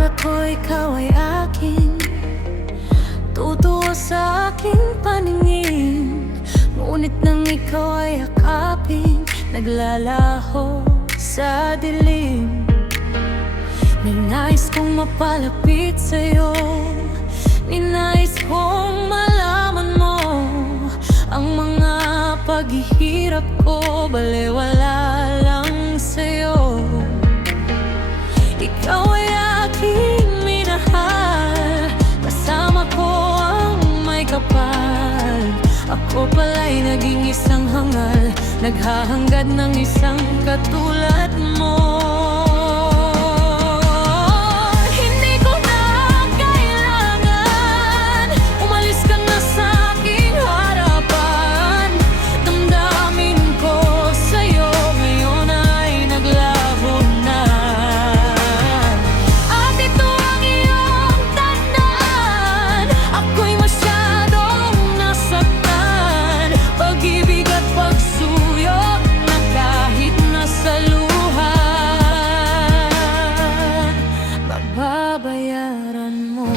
akala ko ikaw ay akin, tutuwa sa aking paningin. Ngunit nang ikaw ay akapin, naglalaho sa dilim. Ninais kong mapalapit sa'yo, ninais kong malaman mo ang mga paghihirap ko, balewala lang sa'yo. Ikaw ay aking minahal, kasama ko ang may kapal. Ako pala'y naging isang hangal, naghahangad ng isang katulad mo. Babayaran mo.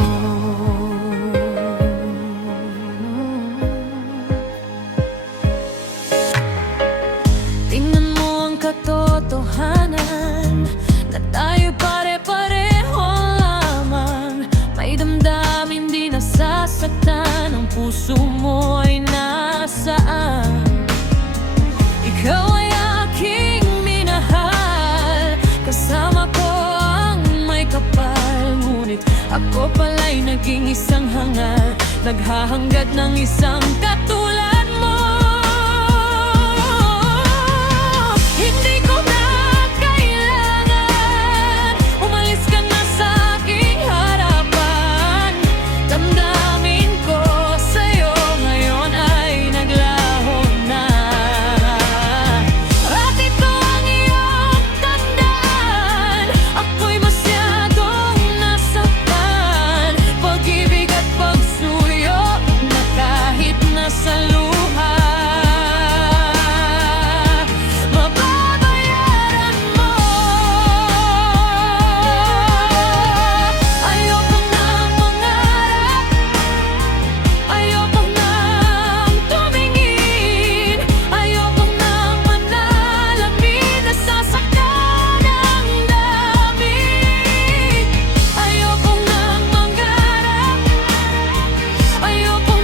Tingnan mo ang katotohanan, na tayo pare-pareho lamang. May damdamin di nasasaktan, ang puso mo ay nasaan? Ikaw ay aking minahal, kasama ko kapal. Ngunit ako pala'y naging isang hangal, naghahangad ng isang katulad mo. Hindi ko na kailangan, umalis ka na sa aking harapan. Damdamin ko sa'yo ngayon ay naglaho na. At ito ang iyong tandaan, ako'y sa luha, mababayaran mo. Ayoko nang mangarap, ayoko nang tumingin, ayoko nang manalamin, nasasaktan ang damdamin. Ayoko nang mangarap, ayoko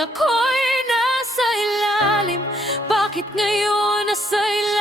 ako'y nasa ilalim, bakit ngayon nasa ilalim?